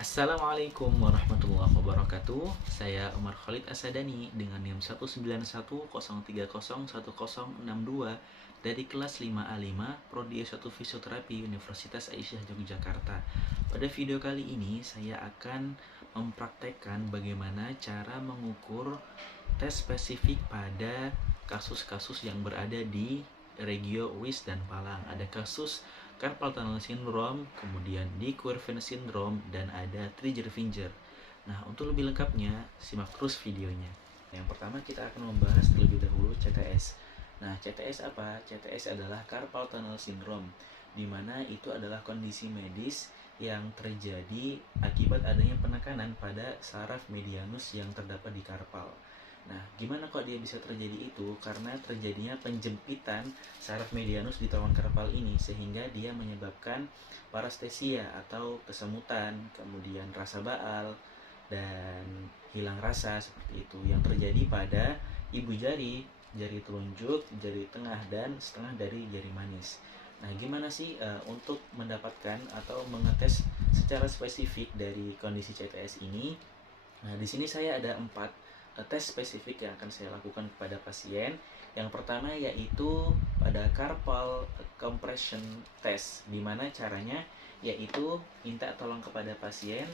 Assalamualaikum warahmatullahi wabarakatuh. Saya Umar Khalid Asadani dengan NIM 19103010062 dari kelas 5A5 Prodi S1 Fisioterapi Universitas Aisyah Yogyakarta. Pada video kali ini saya akan mempraktekkan bagaimana cara mengukur tes spesifik pada kasus-kasus yang berada di regio Wis dan Palang. Ada kasus carpal tunnel syndrome, kemudian De-Quervain syndrome, dan ada Trigger-Finger. Nah, untuk lebih lengkapnya, simak terus videonya. Yang pertama kita akan membahas terlebih dahulu CTS. Nah, CTS apa? CTS adalah carpal tunnel syndrome, di mana itu adalah kondisi medis yang terjadi akibat adanya penekanan pada saraf medianus yang terdapat di karpal. Nah, gimana kok dia bisa terjadi itu? Karena terjadinya penjempitan saraf medianus di terowongan karpal ini sehingga dia menyebabkan parestesia atau kesemutan, kemudian rasa baal dan hilang rasa seperti itu yang terjadi pada ibu jari, jari telunjuk, jari tengah dan setengah dari jari manis. Nah, gimana sih untuk mendapatkan atau mengetes secara spesifik dari kondisi CTS ini? Nah, di sini saya ada 4 tes spesifik yang akan saya lakukan kepada pasien. Yang pertama yaitu pada carpal compression test, di mana caranya yaitu minta tolong kepada pasien.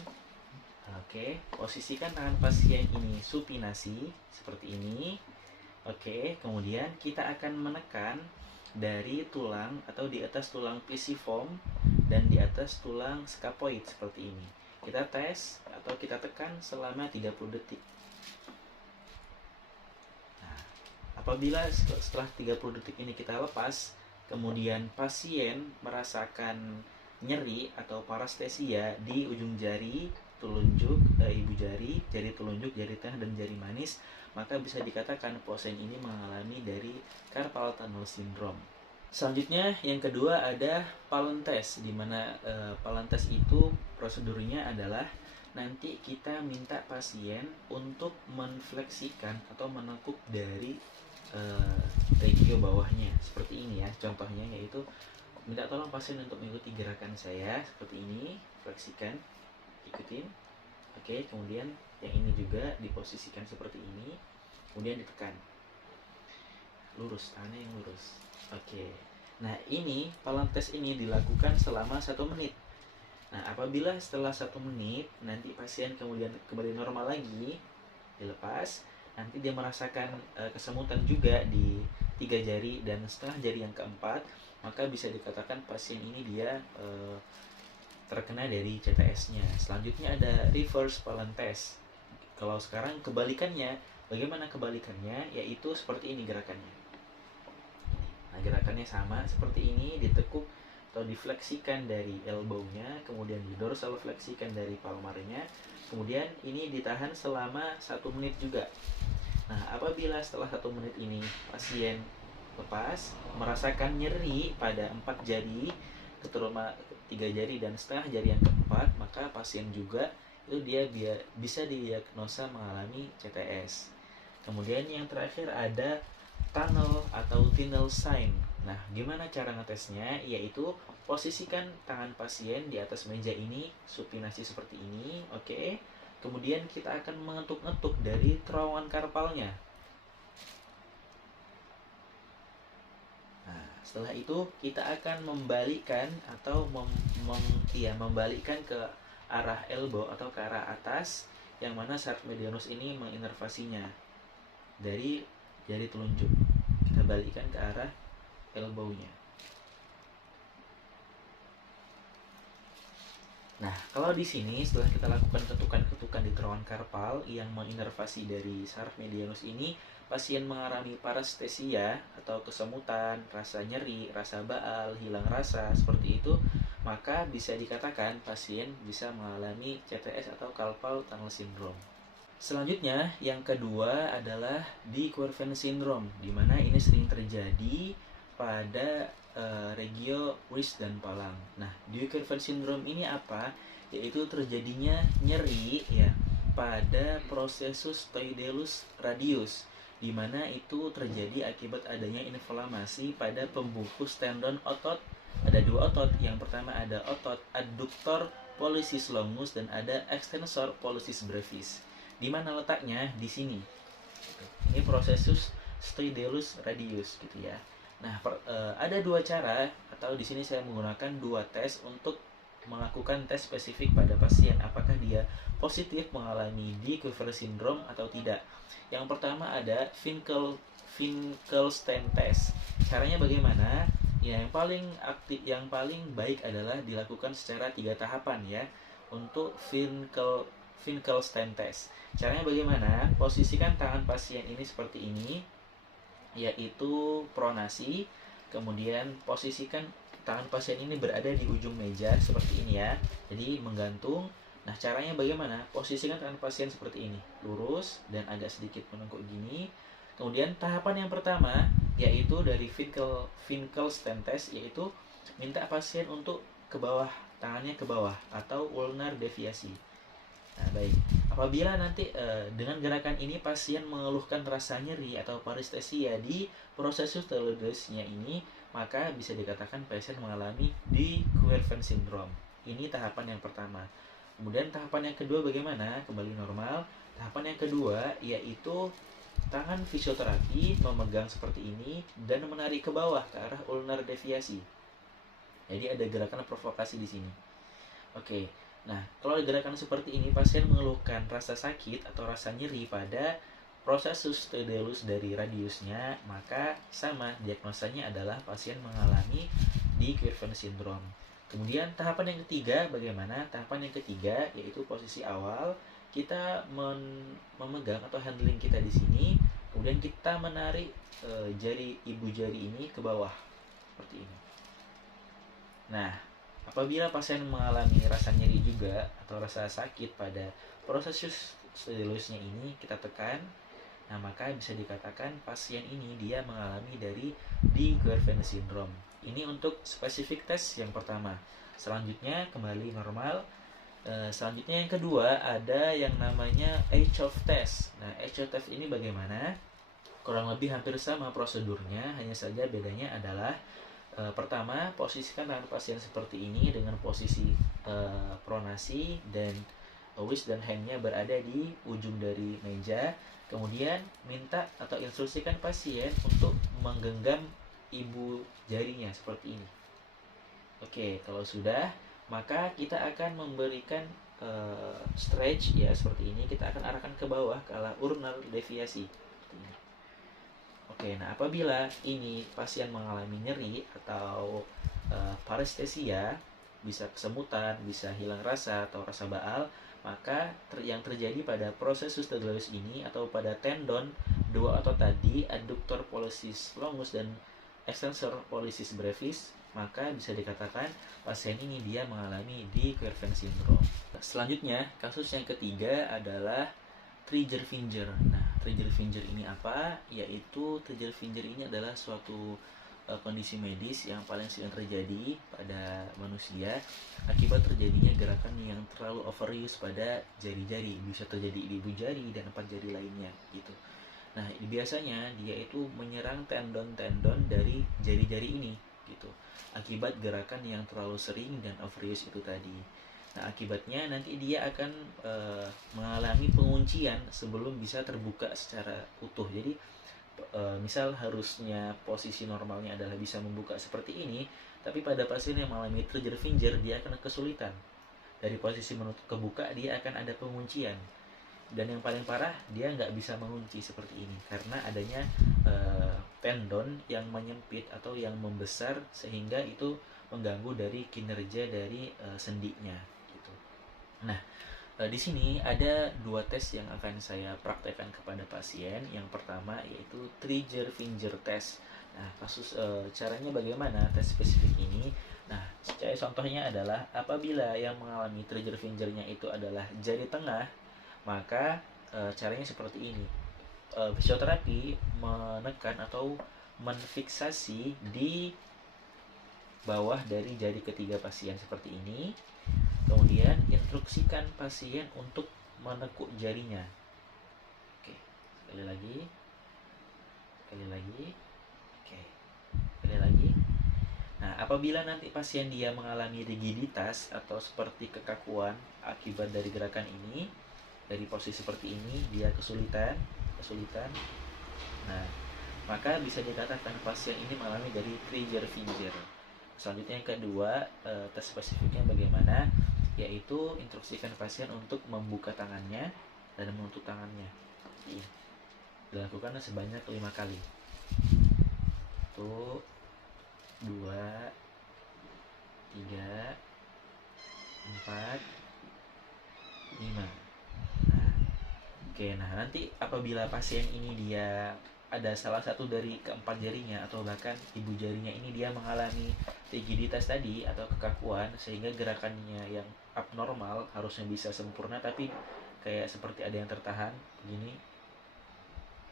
Oke, posisikan tangan pasien ini supinasi seperti ini. Oke, kemudian kita akan menekan dari tulang atau di atas tulang pisiform dan di atas tulang scapuloid seperti ini. Kita tes atau kita tekan selama 30 detik. Nah, apabila setelah 30 detik ini kita lepas, kemudian pasien merasakan nyeri atau parestesia di ujung jari telunjuk, ibu jari, jari telunjuk, jari tengah, dan jari manis, maka bisa dikatakan pasien ini mengalami dari carpal tunnel syndrome. Selanjutnya yang kedua ada Pallen test, di mana Pallen test itu prosedurnya adalah nanti kita minta pasien untuk menfleksikan atau menekuk dari regio bawahnya seperti ini ya. Contohnya yaitu minta tolong pasien untuk mengikuti gerakan saya seperti ini, fleksikan, ikutin. Oke, kemudian yang ini juga diposisikan seperti ini, kemudian ditekan. Lurus, tangannya yang lurus. Oke. Nah, ini Pallen test ini dilakukan selama 1 menit. Nah, apabila setelah 1 menit nanti pasien kemudian kembali normal lagi, dilepas, nanti dia merasakan kesemutan juga di 3 jari dan setengah jari yang keempat, maka bisa dikatakan pasien ini dia terkena dari CTS-nya. Selanjutnya ada reverse Pallen test. Kalau sekarang kebalikannya, bagaimana kebalikannya? Yaitu seperti ini gerakannya. Nah, gerakannya sama seperti ini, ditekuk atau difleksikan dari elbow-nya, kemudian didorsal fleksikan dari palmarnya, kemudian ini ditahan selama 1 menit juga. Nah, apabila setelah 1 menit ini pasien lepas, merasakan nyeri pada 4 jari, terutama 3 jari dan setengah jari yang keempat, maka pasien juga itu dia bisa didiagnosa mengalami CTS. Kemudian yang terakhir ada tunnel atau tunnel sign. Nah, gimana cara ngetesnya? Yaitu posisikan tangan pasien di atas meja ini, supinasi seperti ini, oke. Kemudian kita akan mengetuk-ngetuk dari terowongan karpalnya. Nah, setelah itu kita akan membalikkan atau membalikkan ke arah elbow atau ke arah atas, yang mana saraf medianus ini menginervasinya dari jari telunjuk. Kita balikkan ke arah elbow-nya. Nah, kalau di sini setelah kita lakukan ketukan-ketukan di terowongan karpal yang menginervasi dari saraf medianus ini, pasien mengalami parestesia atau kesemutan, rasa nyeri, rasa baal, hilang rasa, seperti itu, maka bisa dikatakan pasien bisa mengalami CTS atau carpal tunnel syndrome. Selanjutnya, yang kedua adalah De-Quervain syndrome, di mana ini sering terjadi pada regio Wis dan Palang. Nah, De-Quervain syndrome ini apa? Yaitu terjadinya nyeri ya pada processus toidelus radius, di mana itu terjadi akibat adanya inflamasi pada pembungkus tendon otot. Ada 2 otot. Yang pertama ada otot adduktor pollicis longus, dan ada extensor pollicis brevis. Di mana letaknya? Di sini. Ini processus stridulus radius gitu ya. Nah, ada dua cara, atau di sini saya menggunakan dua tes untuk melakukan tes spesifik pada pasien apakah dia positif mengalami D. Quervain syndrome atau tidak. Yang pertama ada Finkelstein test. Caranya bagaimana? Ya, yang paling aktif, yang paling baik adalah dilakukan secara 3 tahapan ya untuk Finkelstein test. Caranya bagaimana? Posisikan tangan pasien ini seperti ini, yaitu pronasi. Kemudian posisikan tangan pasien ini berada di ujung meja seperti ini ya, jadi menggantung. Nah, caranya bagaimana? Posisikan tangan pasien seperti ini, lurus dan agak sedikit menengkuk gini. Kemudian tahapan yang pertama yaitu dari Finkelstein test, yaitu minta pasien untuk ke bawah, tangannya ke bawah atau ulnar deviasi. Nah, baik. Apabila nanti dengan gerakan ini pasien mengeluhkan rasa nyeri atau parestesia di processus taludusnya ini, maka bisa dikatakan pasien mengalami D. Quervain syndrome. Ini tahapan yang pertama. Kemudian tahapan yang kedua bagaimana? Kembali normal. Tahapan yang kedua yaitu tangan fisioterapi memegang seperti ini dan menarik ke bawah ke arah ulnar deviasi. Jadi ada gerakan provokasi di sini. Oke. Nah, kalau gerakan seperti ini pasien mengeluhkan rasa sakit atau rasa nyeri pada processus stridulus dari radiusnya, maka sama diagnosanya adalah pasien mengalami D. Quervain syndrome. Kemudian tahapan yang ketiga bagaimana? Tahapan yang ketiga yaitu posisi awal, kita memegang atau handling kita di sini, kemudian kita menarik ibu jari ini ke bawah seperti ini. Nah, apabila pasien mengalami rasa nyeri juga atau rasa sakit pada processus stilulusnya ini, kita tekan. Nah, maka bisa dikatakan pasien ini dia mengalami dari D. Quervain syndrome. Ini untuk spesifik tes yang pertama. Selanjutnya kembali normal. Selanjutnya yang kedua ada yang namanya H-of test. Nah, H-of test ini bagaimana? Kurang lebih hampir sama prosedurnya, hanya saja bedanya adalah pertama, posisikan tangan pasien seperti ini dengan posisi pronasi, dan wrist dan handnya berada di ujung dari meja. Kemudian minta atau instruksikan pasien untuk menggenggam ibu jarinya seperti ini. Oke, kalau sudah, maka kita akan memberikan stretch ya seperti ini. Kita akan arahkan ke bawah ke arah ulnar deviasi seperti ini. Oke, nah apabila ini pasien mengalami nyeri atau parestesia, bisa kesemutan, bisa hilang rasa atau rasa baal, maka yang terjadi pada processus taludus ini atau pada tendon dua otot tadi, adductor pollicis longus dan extensor pollicis brevis, maka bisa dikatakan pasien ini dia mengalami D. Quervain syndrome. Selanjutnya, kasus yang ketiga adalah Trigger-Finger. Nah, Trigger-Finger ini apa? Yaitu Trigger-Finger ini adalah suatu kondisi medis yang paling sering terjadi pada manusia akibat terjadinya gerakan yang terlalu overuse pada jari-jari. Bisa terjadi di ibu jari dan 4 jari lainnya gitu. Nah, biasanya dia itu menyerang tendon-tendon dari jari-jari ini gitu. Akibat gerakan yang terlalu sering dan overuse itu tadi. Nah, akibatnya nanti dia akan mengalami penguncian sebelum bisa terbuka secara utuh. Jadi misal harusnya posisi normalnya adalah bisa membuka seperti ini, tapi pada pasien yang mengalami Trigger-Finger dia akan kesulitan. Dari posisi menutup kebuka dia akan ada penguncian. Dan yang paling parah dia nggak bisa mengunci seperti ini karena adanya tendon yang menyempit atau yang membesar sehingga itu mengganggu dari kinerja dari sendinya gitu. Nah, di sini ada dua tes yang akan saya praktekkan kepada pasien. Yang pertama yaitu Trigger-Finger test. Nah, caranya bagaimana tes spesifik ini? Nah, contohnya adalah apabila yang mengalami Trigger-Fingernya itu adalah jari tengah, maka caranya seperti ini. Fisioterapi menekan atau menfiksasi di bawah dari jari ketiga pasien seperti ini. Kemudian instruksikan pasien untuk menekuk jarinya. Oke, sekali lagi. Oke, sekali lagi. Nah, apabila nanti pasien dia mengalami rigiditas atau seperti kekakuan akibat dari gerakan ini, dari posisi seperti ini, dia kesulitan. Nah, maka bisa dikatakan pasien ini mengalami dari Krieger-Finger. Selanjutnya yang kedua, tes spesifiknya bagaimana, yaitu instruksikan pasien untuk membuka tangannya dan menutup tangannya. Dilakukan sebanyak 5 kali. 1, 2, 3, 4, 5. Nah, oke, nah nanti apabila pasien ini dia ada salah satu dari keempat jarinya atau bahkan ibu jarinya ini dia mengalami rigiditas tadi atau kekakuan sehingga gerakannya yang abnormal harusnya bisa sempurna tapi kayak seperti ada yang tertahan begini.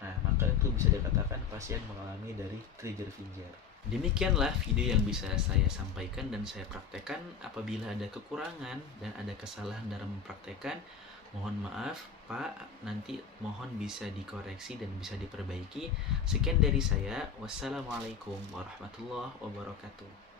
Nah, maka itu bisa dikatakan pasien mengalami dari Krieger-Finger. Demikianlah video yang bisa saya sampaikan dan saya praktekkan. Apabila ada kekurangan dan ada kesalahan dalam mempraktekkan, mohon maaf Pak, nanti mohon bisa dikoreksi dan bisa diperbaiki. Sekian dari saya. Wassalamualaikum warahmatullahi wabarakatuh.